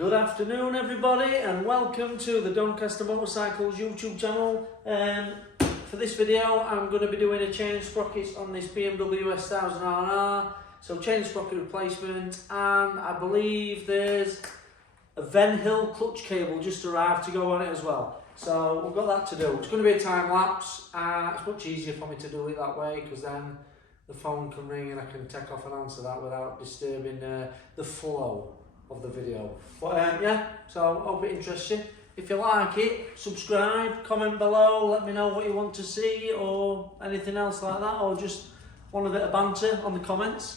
Good afternoon everybody and welcome to the Doncaster Motorcycles YouTube channel. For this video I'm going to be doing a chain sprockets on this BMW S1000RR. So chain sprocket replacement, and I believe there's a Venhill clutch cable just arrived to go on it as well. So we've got that to do. It's going to be a time lapse. It's much easier for me to do it that way because then the phone can ring and I can take off and answer that without disturbing the flow of the video. But yeah, so hope it interests you. If you like it, subscribe, comment below, let me know what you want to see or anything else like that, or just want a bit of banter on the comments.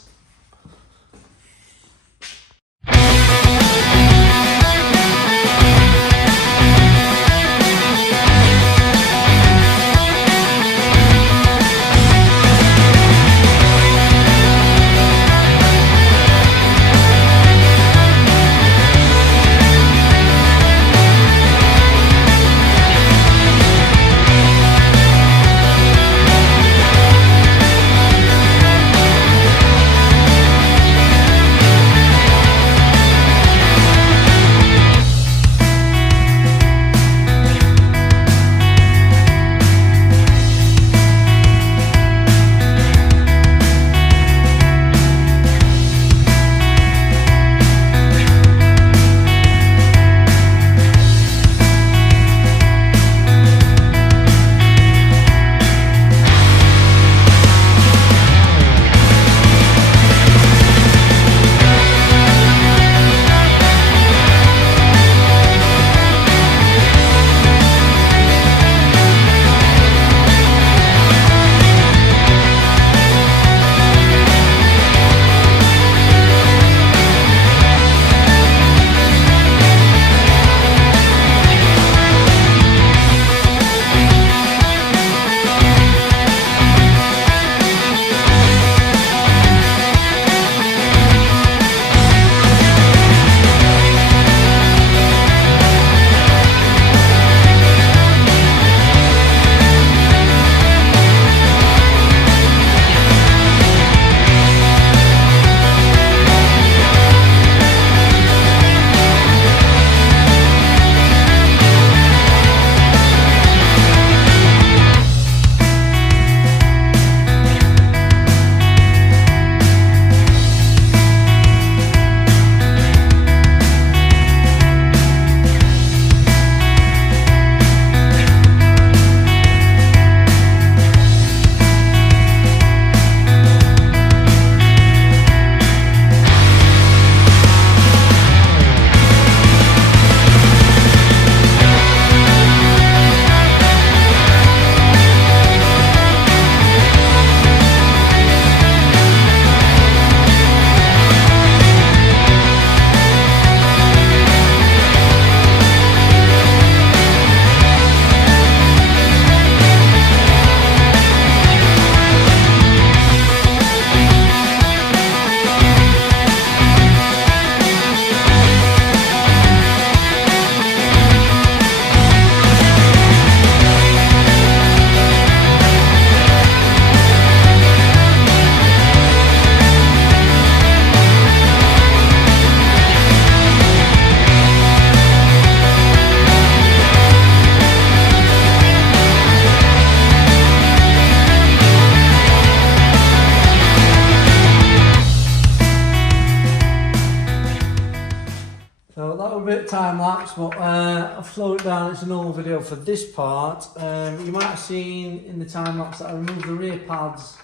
So that was a bit time lapse, but I've slowed it down. It's a normal video for this part. You might have seen in the time lapse that I removed the rear pads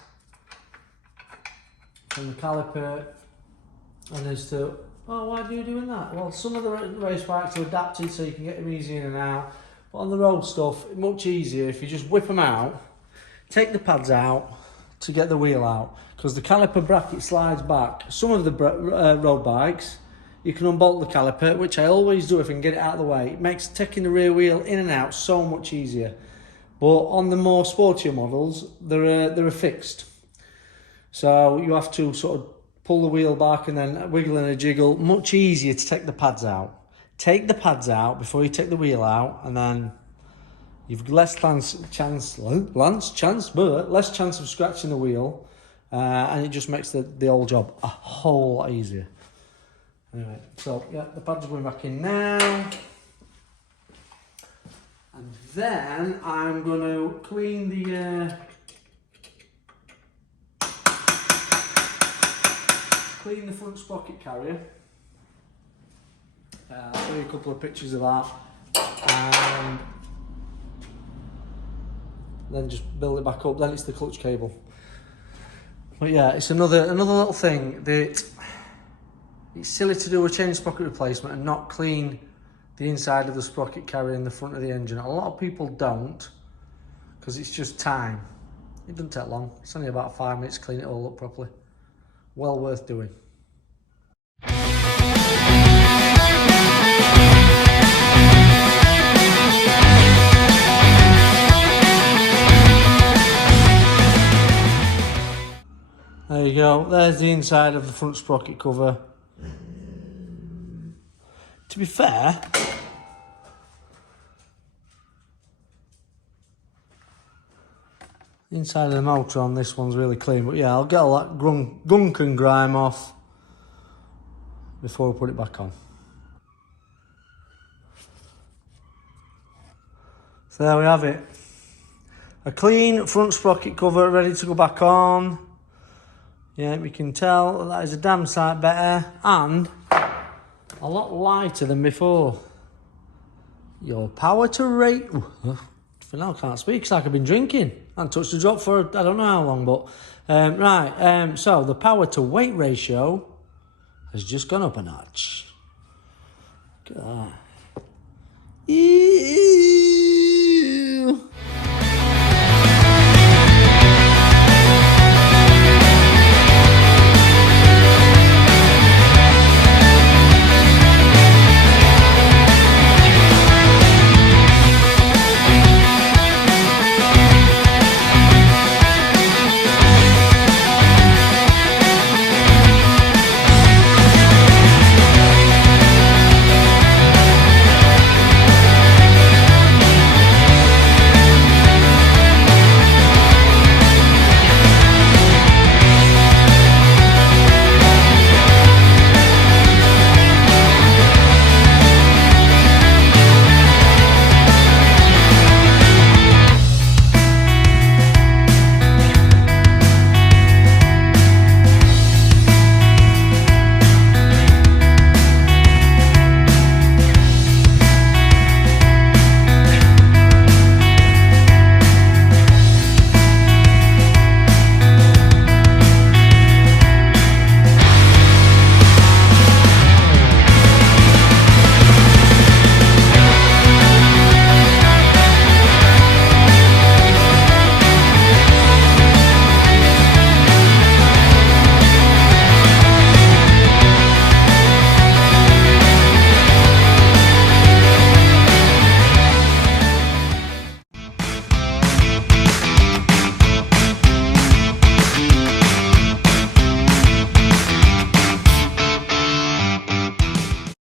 from the caliper, and as to, oh, why are you doing that? Well, some of the race bikes are adapted so you can get them easy in and out, but on the road stuff, it's much easier if you just whip them out, take the pads out to get the wheel out, because the caliper bracket slides back. Some of the road bikes, you can unbolt the caliper, which I always do if I can get it out of the way. It makes taking the rear wheel in and out so much easier. But on the more sportier models, they're fixed. So you have to sort of pull the wheel back and then wiggle and a jiggle. Much easier to take the pads out. Take the pads out before you take the wheel out, and then you've less chance of scratching the wheel, and it just makes the whole job a whole lot easier. Anyway, so yeah, the pads are going back in now. And then I'm going to clean the front sprocket carrier. I'll show you a couple of pictures of that, and then just build it back up. Then it's the clutch cable. But yeah, it's another little thing that it's silly to do a chain sprocket replacement and not clean the inside of the sprocket carrier in the front of the engine. A lot of people don't, because it's just time. It doesn't take long. It's only about 5 minutes to clean it all up properly. Well worth doing. There you go, there's the inside of the front sprocket cover. To be fair, the inside of the motor on this one's really clean, but yeah, I'll get all that gunk and grime off before I put it back on. So there we have it. A clean front sprocket cover ready to go back on. Yeah, we can tell that is a damn sight better and a lot lighter than before. Your power to rate... For now I can't speak, it's like I've been drinking. I haven't touched the drop for I don't know how long, but... so the power to weight ratio has just gone up a notch. Look at that.